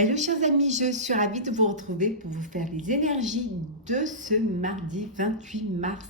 Hello chers amis, je suis ravie de vous retrouver pour vous faire les énergies de ce mardi 28 mars.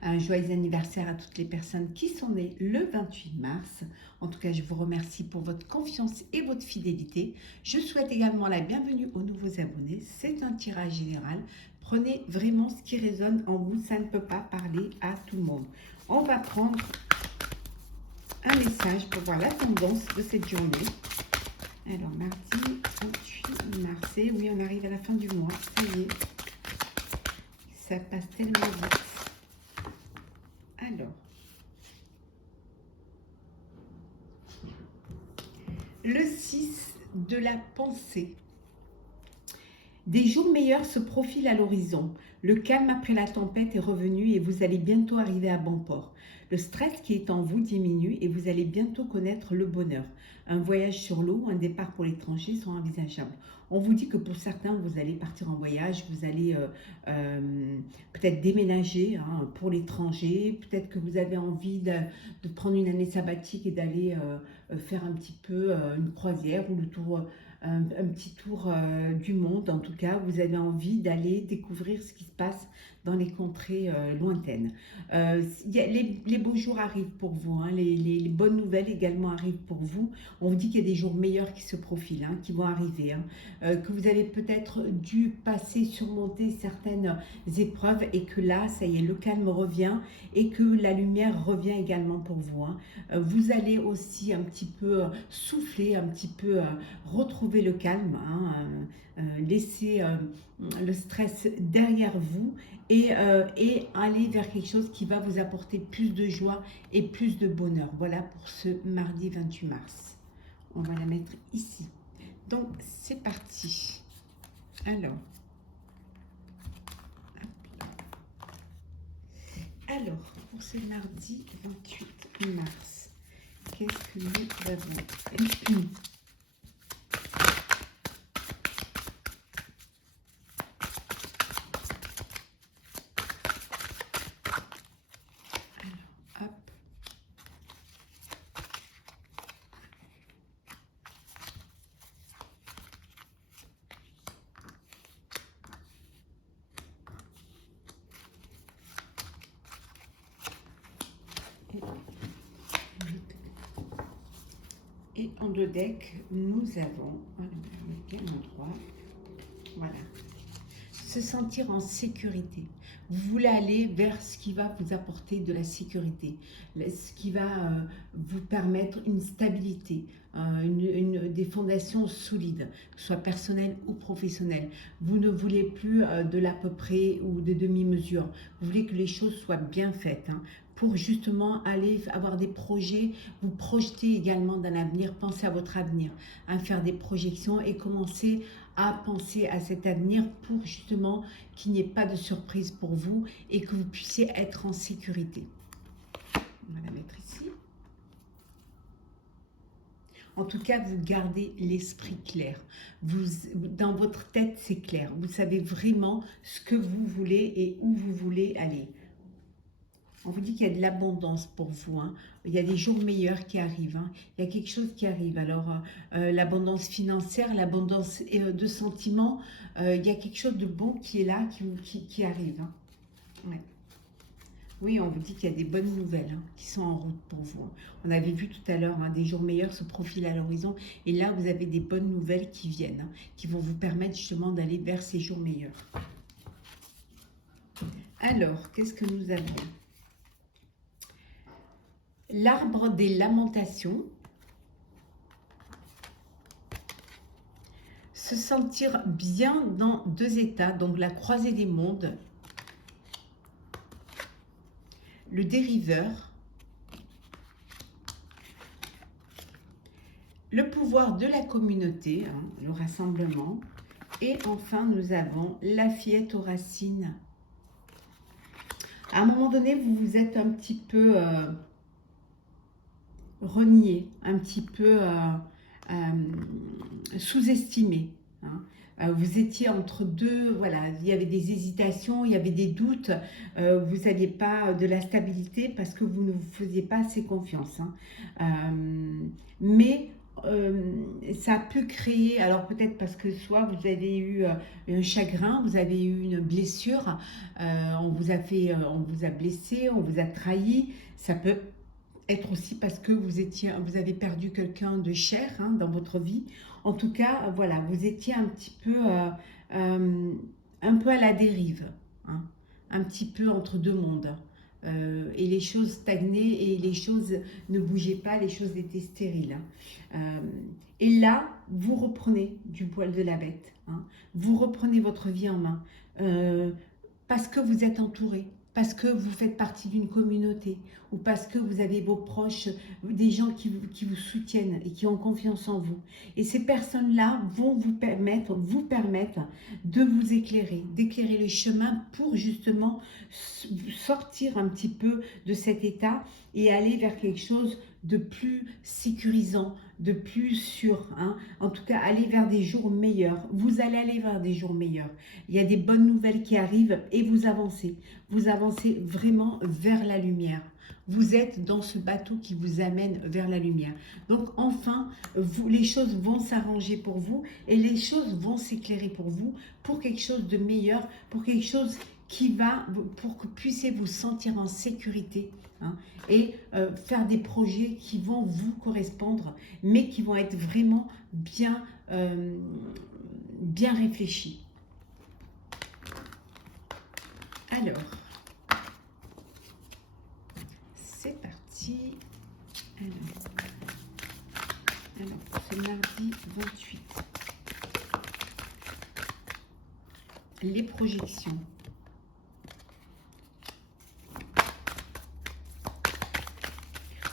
Un joyeux anniversaire à toutes les personnes qui sont nées le 28 mars. En tout cas, je vous remercie pour votre confiance et votre fidélité. Je souhaite également la bienvenue aux nouveaux abonnés. C'est un tirage général. Prenez vraiment ce qui résonne en vous, ça ne peut pas parler à tout le monde. On va prendre un message pour voir la tendance de cette journée. Alors, mardi 28 mars, et oui, on arrive à la fin du mois, ça y est, ça passe tellement vite. Alors, le 6 de la pensée. Des jours meilleurs se profilent à l'horizon. Le calme après la tempête est revenu et vous allez bientôt arriver à bon port. Le stress qui est en vous diminue et vous allez bientôt connaître le bonheur. Un voyage sur l'eau, un départ pour l'étranger sont envisageables. On vous dit que pour certains, vous allez partir en voyage, vous allez peut-être déménager pour l'étranger, peut-être que vous avez envie de prendre une année sabbatique et d'aller faire un petit peu une croisière ou le tour un petit tour du monde. En tout cas, vous avez envie d'aller découvrir ce qui se passe dans les contrées lointaines. Les beaux jours arrivent pour vous, les bonnes nouvelles également arrivent pour vous. On vous dit qu'il y a des jours meilleurs qui se profilent, qui vont arriver, que vous avez peut-être dû passer, surmonter certaines épreuves et que là, ça y est, le calme revient et que la lumière revient également pour vous. Vous allez aussi un petit peu souffler, un petit peu retrouver le calme, laisser le stress derrière vous et aller vers quelque chose qui va vous apporter plus de joie et plus de bonheur. Voilà pour ce mardi 28 mars. On va la mettre ici. Donc, c'est parti. Alors, pour ce mardi 28 mars, qu'est-ce que nous avons? Hop. Et en deux decks, nous avons, quel endroit, voilà, se sentir en sécurité. Vous voulez aller vers ce qui va vous apporter de la sécurité, ce qui va vous permettre une stabilité, des fondations solides, que ce soit personnelles ou professionnelles. Vous ne voulez plus de l'à peu près ou de demi-mesure. Vous voulez que les choses soient bien faites, pour justement aller avoir des projets, vous projeter également dans l'avenir, penser à votre avenir, faire des projections et commencer à penser à cet avenir pour justement qu'il n'y ait pas de surprise pour vous et que vous puissiez être en sécurité. On va la mettre ici. En tout cas, vous gardez l'esprit clair. Dans votre tête, c'est clair. Vous savez vraiment ce que vous voulez et où vous voulez aller. On vous dit qu'il y a de l'abondance pour vous. Il y a des jours meilleurs qui arrivent. Il y a quelque chose qui arrive. Alors, l'abondance financière, l'abondance de sentiments, il y a quelque chose de bon qui est là, qui arrive. Ouais. Oui, on vous dit qu'il y a des bonnes nouvelles qui sont en route pour vous. On avait vu tout à l'heure, des jours meilleurs se profilent à l'horizon. Et là, vous avez des bonnes nouvelles qui viennent, qui vont vous permettre justement d'aller vers ces jours meilleurs. Alors, qu'est-ce que nous avons ? L'arbre des lamentations. Se sentir bien dans deux états, donc la croisée des mondes. Le dériveur. Le pouvoir de la communauté, le rassemblement. Et enfin, nous avons la fillette aux racines. À un moment donné, vous vous êtes un petit peu renié, un petit peu sous-estimé. Vous étiez entre deux, voilà, il y avait des hésitations, il y avait des doutes, vous n'aviez pas de la stabilité parce que vous ne vous faisiez pas assez confiance. Mais ça a pu créer, alors peut-être parce que soit vous avez eu un chagrin, vous avez eu une blessure, on vous a fait, on vous a blessé, on vous a trahi. Ça peut être aussi parce que vous avez perdu quelqu'un de cher hein, dans votre vie. En tout cas, voilà, vous étiez euh, un peu à la dérive, hein, un petit peu entre deux mondes. Et les choses stagnaient et les choses ne bougeaient pas, les choses étaient stériles. Et là, vous reprenez du poil de la bête. Hein, vous reprenez votre vie en main. Euh, Parce que vous êtes entouré, parce que vous faites partie d'une communauté, ou parce que vous avez vos proches, des gens qui vous soutiennent et qui ont confiance en vous. Et ces personnes-là vont vous permettre de vous éclairer, d'éclairer le chemin pour justement sortir un petit peu de cet état et aller vers quelque chose de plus sécurisant, de plus sûr. Hein. En tout cas, aller vers des jours meilleurs. Vous allez aller vers des jours meilleurs. Il y a des bonnes nouvelles qui arrivent et vous avancez. Vous avancez vraiment vers la lumière. Vous êtes dans ce bateau qui vous amène vers la lumière. Donc enfin, les choses vont s'arranger pour vous et les choses vont s'éclairer pour vous, pour quelque chose de meilleur, pour quelque chose qui va, pour que vous puissiez vous sentir en sécurité hein, et faire des projets qui vont vous correspondre, mais qui vont être vraiment bien réfléchis. Alors, c'est parti. Alors, c'est mardi 28. Les projections.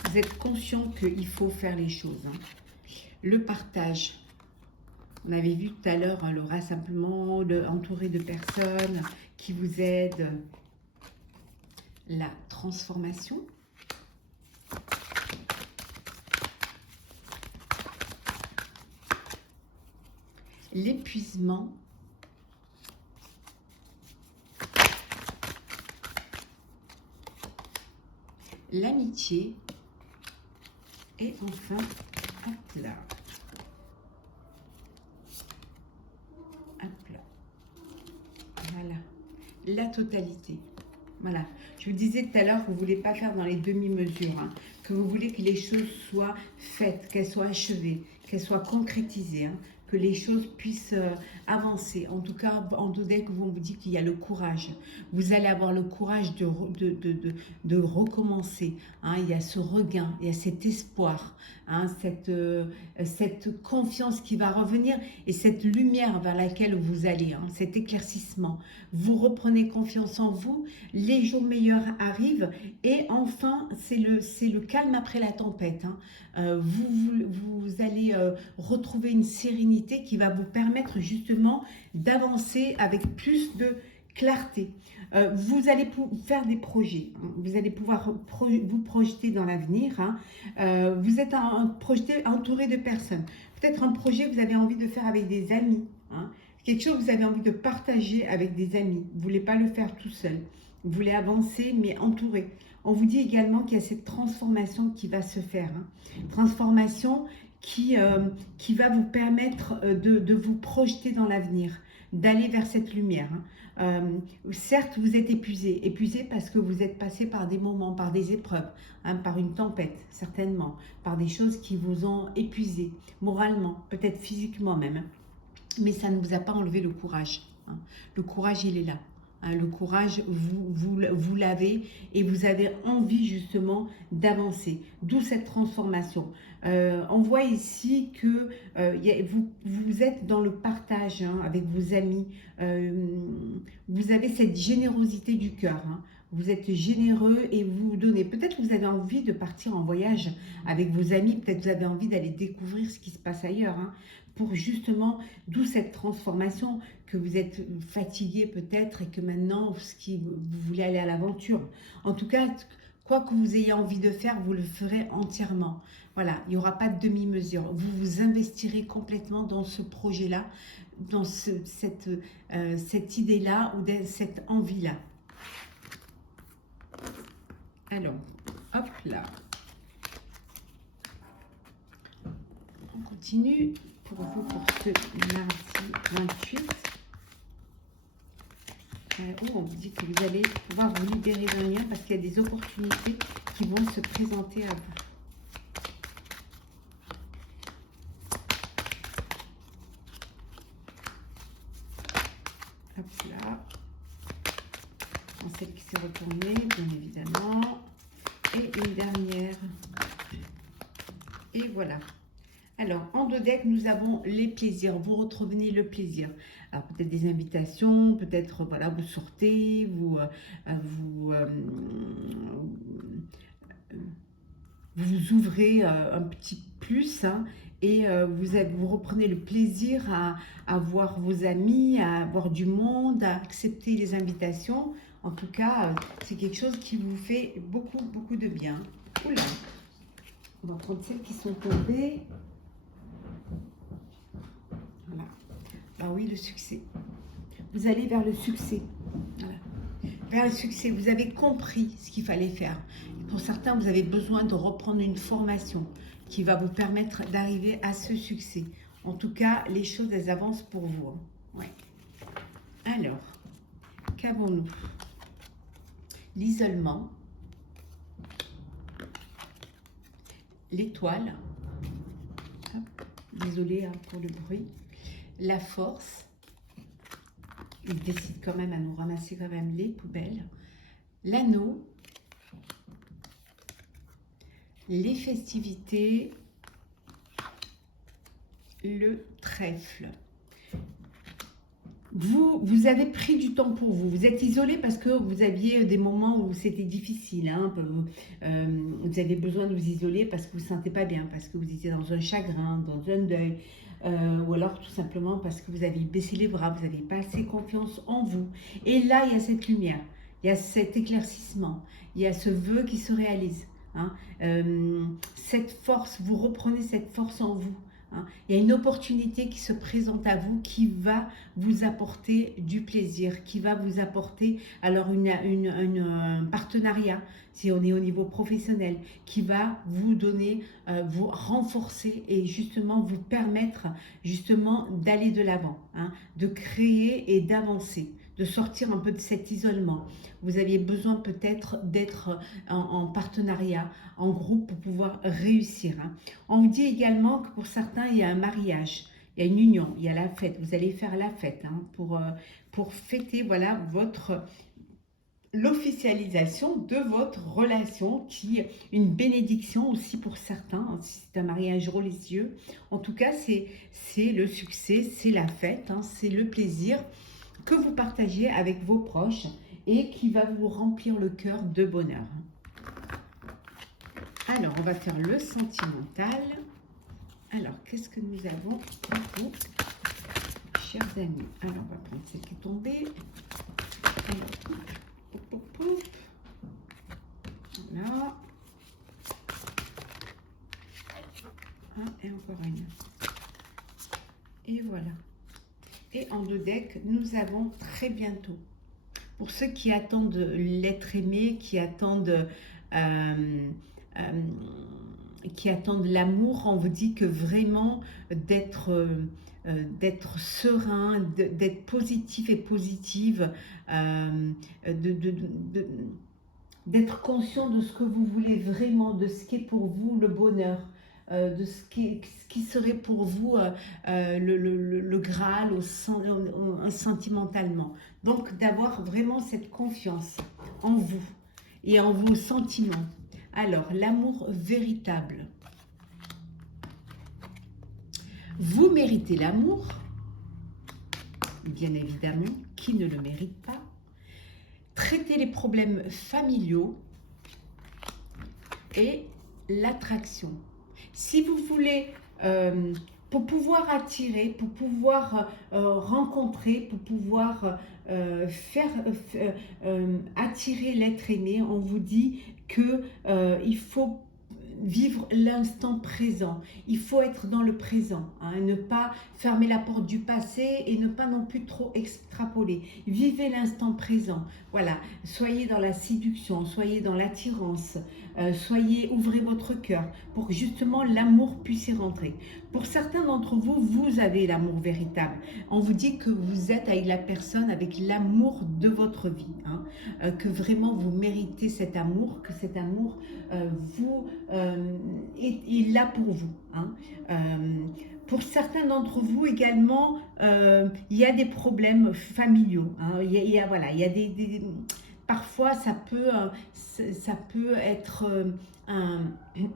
Vous êtes conscient qu'il faut faire les choses. Hein. Le partage. On avait vu tout à l'heure hein, le rassemblement, entouré de personnes qui vous aident. La transformation. L'épuisement. L'amitié. Et enfin, hop là. Hop là. Voilà. La totalité. Voilà. Je vous disais tout à l'heure que vous ne voulez pas faire dans les demi-mesures, hein, que vous voulez que les choses soient faites, qu'elles soient achevées, qu'elles soient concrétisées, hein, que les choses puissent avancer. En tout cas, en dès que vous dites qu'il y a le courage, vous allez avoir le courage de recommencer. Hein, il y a ce regain, il y a cet espoir, hein, cette confiance qui va revenir et cette lumière vers laquelle vous allez, hein, cet éclaircissement. Vous reprenez confiance en vous, les jours meilleurs arrivent et enfin, c'est le calme après la tempête. Hein. Vous allez retrouver une sérénité qui va vous permettre justement d'avancer avec plus de clarté. Vous allez faire des projets, hein. Vous allez pouvoir vous projeter dans l'avenir. Hein. Vous êtes entouré de personnes. Peut-être un projet que vous avez envie de faire avec des amis. Hein. Quelque chose que vous avez envie de partager avec des amis. Vous ne voulez pas le faire tout seul. Vous voulez avancer, mais entouré. On vous dit également qu'il y a cette transformation qui va se faire. Hein. Transformation qui va vous permettre de vous projeter dans l'avenir, d'aller vers cette lumière. Hein. Certes, vous êtes épuisé parce que vous êtes passé par des moments, par des épreuves, hein, par une tempête, certainement, par des choses qui vous ont épuisé, moralement, peut-être physiquement même. Mais ça ne vous a pas enlevé le courage. Hein. Le courage, il est là. Hein, le courage, vous l'avez et vous avez envie justement d'avancer. D'où cette transformation. On voit ici que vous êtes dans le partage hein, avec vos amis. Vous avez cette générosité du cœur. Hein. Vous êtes généreux et vous donnez. Peut-être que vous avez envie de partir en voyage avec vos amis. Peut-être que vous avez envie d'aller découvrir ce qui se passe ailleurs. Hein, pour justement, d'où cette transformation, que vous êtes fatigué peut-être et que maintenant vous voulez aller à l'aventure. En tout cas, quoi que vous ayez envie de faire, vous le ferez entièrement. Voilà, il n'y aura pas de demi-mesure. Vous vous investirez complètement dans ce projet-là, dans cette idée-là ou cette envie-là. Alors, hop là. On continue pour vous pour ce mardi 28. Où on vous dit que vous allez pouvoir vous libérer d'un lien parce qu'il y a des opportunités qui vont se présenter à vous. Hop là. Celle qui s'est retournée, bien évidemment. Et une dernière. Et voilà. Alors, en deux decks, nous avons les plaisirs. Vous retrouvez le plaisir. Alors, peut-être des invitations, peut-être, voilà, vous sortez, vous ouvrez un petit plus, hein, et vous reprenez le plaisir à voir vos amis, à voir du monde, à accepter les invitations. En tout cas, c'est quelque chose qui vous fait beaucoup, beaucoup de bien. Oula. On va prendre celles qui sont tombées. Voilà. Ah oui, le succès. Vous allez vers le succès. Voilà. Vers le succès. Vous avez compris ce qu'il fallait faire. Pour certains, vous avez besoin de reprendre une formation qui va vous permettre d'arriver à ce succès. En tout cas, les choses, elles avancent pour vous. Hein. Ouais. Alors, qu'avons-nous? L'isolement, l'étoile, désolé hein, pour le bruit, la force, il décide quand même à nous ramasser quand même les poubelles, l'anneau, les festivités, le trèfle. Vous avez pris du temps pour vous. Vous êtes isolé parce que vous aviez des moments où c'était difficile. Hein, vous avez besoin de vous isoler parce que vous ne vous sentez pas bien, parce que vous étiez dans un chagrin, dans un deuil, ou alors tout simplement parce que vous avez baissé les bras, vous n'avez pas assez confiance en vous. Et là, il y a cette lumière, il y a cet éclaircissement, il y a ce vœu qui se réalise. Hein, cette force, vous reprenez cette force en vous. Hein. Il y a une opportunité qui se présente à vous qui va vous apporter du plaisir, qui va vous apporter alors un partenariat, si on est au niveau professionnel, qui va vous donner, vous renforcer et justement vous permettre justement d'aller de l'avant, hein, de créer et d'avancer, de sortir un peu de cet isolement. Vous aviez besoin peut-être d'être en partenariat, en groupe pour pouvoir réussir. Hein. On vous dit également que pour certains, il y a un mariage, il y a une union, il y a la fête. Vous allez faire la fête hein, pour fêter voilà, l'officialisation de votre relation, qui est une bénédiction aussi pour certains, hein, si c'est un mariage religieux. En tout cas, c'est le succès, c'est la fête, hein, c'est le plaisir que vous partagez avec vos proches et qui va vous remplir le cœur de bonheur. Alors, on va faire le sentimental. Alors, qu'est-ce que nous avons pour vous, chers amis? Alors, on va prendre celle qui est tombée. Alors, voilà. Et encore une. Et voilà. Et en deux decks, nous avons très bientôt. Pour ceux qui attendent l'être aimé, qui attendent l'amour, on vous dit que vraiment d'être serein, d'être positif et positive, d'être conscient de ce que vous voulez vraiment, de ce qui est pour vous le bonheur, de ce qui serait pour vous le Graal sentimentalement. Donc d'avoir vraiment cette confiance en vous et en vos sentiments. Alors, l'amour véritable. Vous méritez l'amour, bien évidemment, qui ne le mérite pas. Traitez les problèmes familiaux et l'attraction. Si vous voulez, pour pouvoir attirer, pour pouvoir rencontrer, pour pouvoir attirer l'être aimé, on vous dit que il faut vivre l'instant présent. Il faut être dans le présent, hein, ne pas fermer la porte du passé et ne pas non plus trop extrapoler. Vivez l'instant présent. Voilà, soyez dans la séduction, soyez dans l'attirance, ouvrez votre cœur pour que justement l'amour puisse y rentrer. Pour certains d'entre vous, vous avez l'amour véritable. On vous dit que vous êtes avec la personne, avec l'amour de votre vie. Hein, que vraiment vous méritez cet amour, que cet amour est là pour vous. Hein. Pour certains d'entre vous également, il y a des problèmes familiaux. Hein, voilà, il y a parfois ça peut être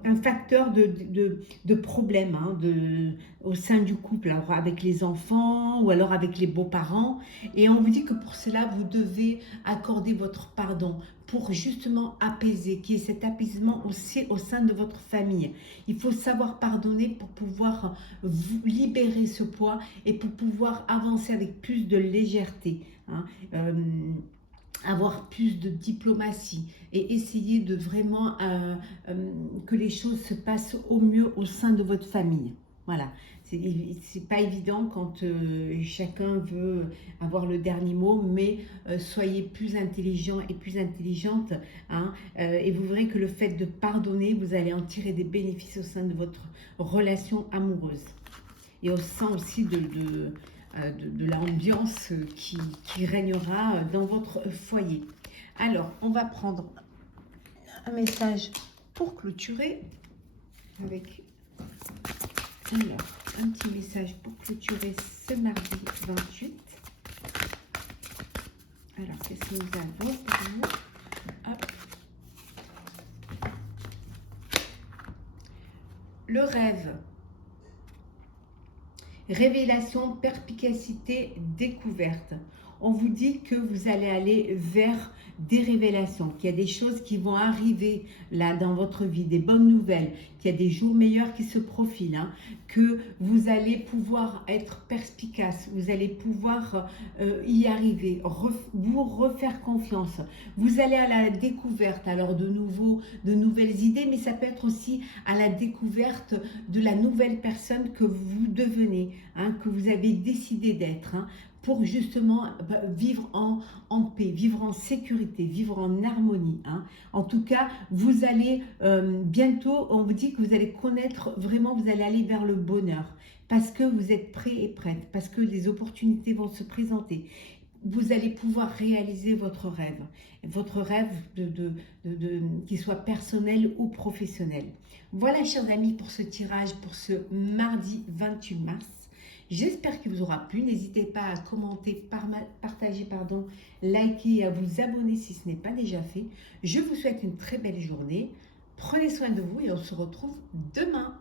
un facteur de problème, hein, au sein du couple, alors avec les enfants ou alors avec les beaux-parents. Et on vous dit que pour cela, vous devez accorder votre pardon pour justement apaiser, qu'il y ait cet apaisement aussi au sein de votre famille. Il faut savoir pardonner pour pouvoir vous libérer ce poids et pour pouvoir avancer avec plus de légèreté. Hein. Avoir plus de diplomatie et essayer de vraiment que les choses se passent au mieux au sein de votre famille. Voilà, c'est pas évident quand chacun veut avoir le dernier mot, mais soyez plus intelligent et plus intelligente, hein, et vous verrez que le fait de pardonner, vous allez en tirer des bénéfices au sein de votre relation amoureuse et au sein aussi de l'ambiance qui régnera dans votre foyer. Alors, on va prendre un message pour clôturer avec un petit message pour clôturer ce mardi 28. Alors, qu'est-ce que nous avons pour vous? Hop. Le rêve. Révélation, perspicacité, découverte. On vous dit que vous allez aller vers des révélations, qu'il y a des choses qui vont arriver là dans votre vie, des bonnes nouvelles, qu'il y a des jours meilleurs qui se profilent, hein, que vous allez pouvoir être perspicace, vous allez pouvoir y arriver, vous refaire confiance. Vous allez à la découverte alors de nouvelles idées, mais ça peut être aussi à la découverte de la nouvelle personne que vous devenez, hein, que vous avez décidé d'être, hein, pour justement vivre en paix, vivre en sécurité, vivre en harmonie. Hein. En tout cas, vous allez bientôt, on vous dit que vous allez connaître, vraiment vous allez aller vers le bonheur, parce que vous êtes prêt et prête, parce que les opportunités vont se présenter. Vous allez pouvoir réaliser votre rêve qu'il soit personnel ou professionnel. Voilà, chers amis, pour ce tirage, pour ce mardi 28 mars. J'espère qu'il vous aura plu. N'hésitez pas à commenter, partager, liker et à vous abonner si ce n'est pas déjà fait. Je vous souhaite une très belle journée. Prenez soin de vous et on se retrouve demain.